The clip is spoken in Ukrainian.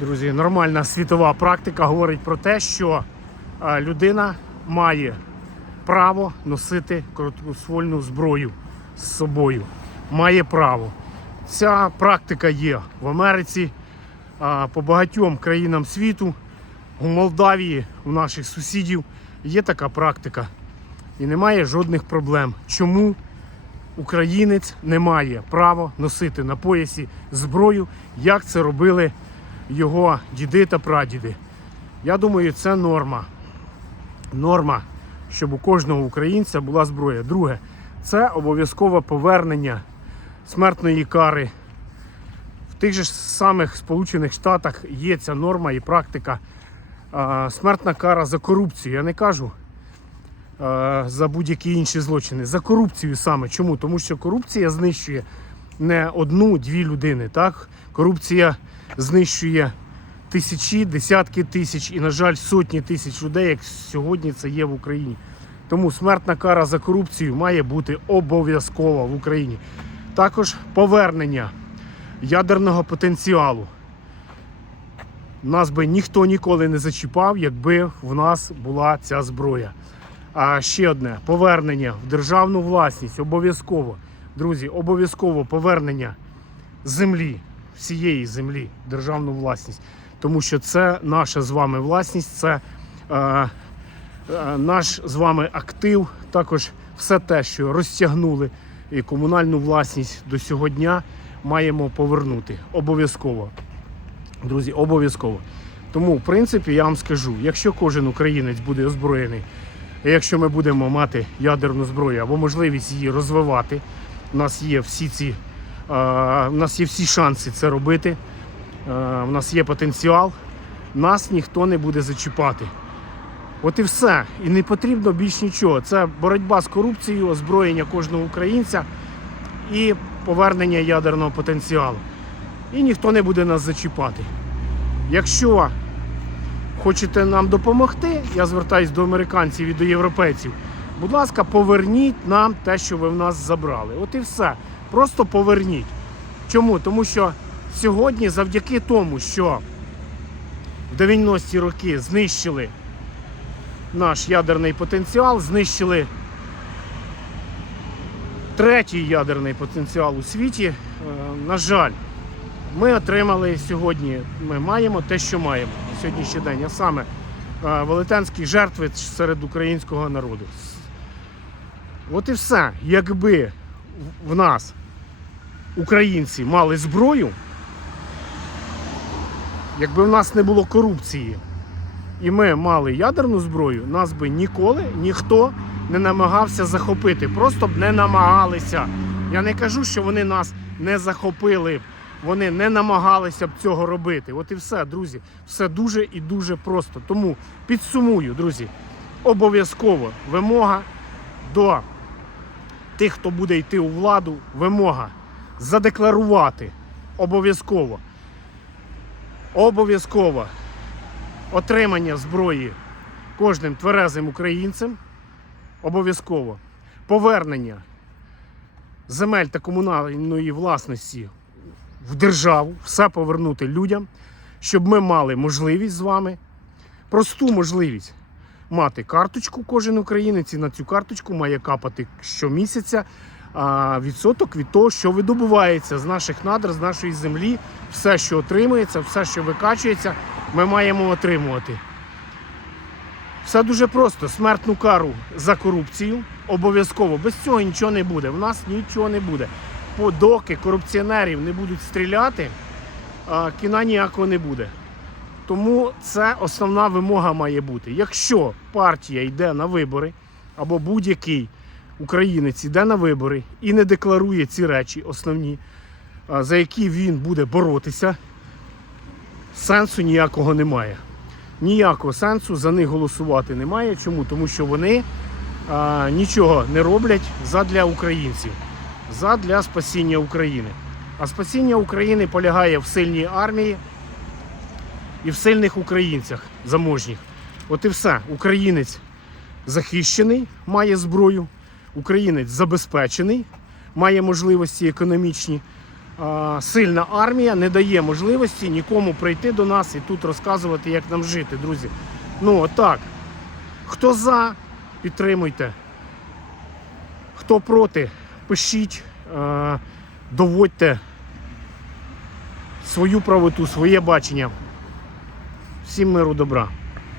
Друзі, нормальна світова практика говорить про те, що е, людина має право носити короткоствольну зброю з собою. Має право. Ця практика є в Америці, по багатьом країнам світу, у Молдавії, у наших сусідів є така практика. І немає жодних проблем. Чому українець не має права носити на поясі зброю, як це робили його діди та прадіди? Я думаю, це норма. Норма, щоб у кожного українця була зброя. Друге, це обов'язкове повернення смертної кари. В тих же самих Сполучених Штатах є ця норма і практика. Смертна кара за корупцію. Я не кажу за будь-які інші злочини. За корупцію саме. Чому? Тому що корупція знищує не одну-дві людини. Так? Корупція знищує тисячі, десятки тисяч і, на жаль, сотні тисяч людей, як сьогодні це є в Україні. Тому смертна кара за корупцію має бути обов'язкова в Україні. Також повернення ядерного потенціалу. Нас би ніхто ніколи не зачіпав, якби в нас була ця зброя. А ще одне повернення в державну власність обов'язково. Друзі, обов'язково повернення землі, всієї землі, державну власність. Тому що це наша з вами власність, це е, е, наш з вами актив, також все те, що розтягнули і комунальну власність до сьогодні маємо повернути. Обов'язково. Друзі, обов'язково. Тому, в принципі, я вам скажу, якщо кожен українець буде озброєний, якщо ми будемо мати ядерну зброю або можливість її розвивати, у нас є всі ці, у нас є всі шанси це робити. У нас є потенціал, нас ніхто не буде зачіпати. От і все. І не потрібно більш нічого. Це боротьба з корупцією, озброєння кожного українця і повернення ядерного потенціалу. І ніхто не буде нас зачіпати. Якщо хочете нам допомогти, я звертаюсь до американців і до європейців. Будь ласка, поверніть нам те, що ви в нас забрали. От і все. Просто поверніть. Чому? Тому що сьогодні, завдяки тому, що в 90-ті роки знищили наш ядерний потенціал, знищили третій ядерний потенціал у світі. Е, На жаль, ми отримали сьогодні, ми маємо те, що маємо на сьогоднішній день, а саме е, велетенські жертви серед українського народу. От і все. Якби в нас українці мали зброю, якби в нас не було корупції, і ми мали ядерну зброю, нас би ніколи ніхто не намагався захопити. Просто б не намагалися. Я не кажу, що вони нас не захопили. Вони не намагалися б цього робити. От і все, друзі. Все дуже і дуже просто. Тому підсумую, друзі, обов'язково вимога до тих, хто буде йти у владу, вимога задекларувати обов'язково. Обов'язково отримання зброї кожним тверезим українцем. Обов'язково повернення земель та комунальної власності в державу, все повернути людям, щоб ми мали можливість з вами, просту можливість мати карточку кожен українець, і на цю карточку має капати щомісяця відсоток від того, що видобувається з наших надр, з нашої землі, все, що отримується, все, що викачується, ми маємо отримувати. Все дуже просто. Смертну кару за корупцію обов'язково. Без цього нічого не буде. В нас нічого не буде. Доки корупціонерів не будуть стріляти, кіна ніякого не буде. Тому це основна вимога має бути. Якщо партія йде на вибори, або будь-який українець йде на вибори і не декларує ці речі основні, за які він буде боротися, сенсу ніякого немає. Ніякого сенсу за них голосувати немає. Чому? Тому що вони а, нічого не роблять задля українців, задля спасіння України. А спасіння України полягає в сильній армії і в сильних українцях заможніх. От і все. Українець захищений, має зброю, українець забезпечений, має можливості економічні. сильна армія не дає можливості нікому прийти до нас і тут розказувати, як нам жити, друзі. Ну, отак. Хто за, підтримуйте. Хто проти, пишіть, доводьте свою правоту, своє бачення. Всім миру добра.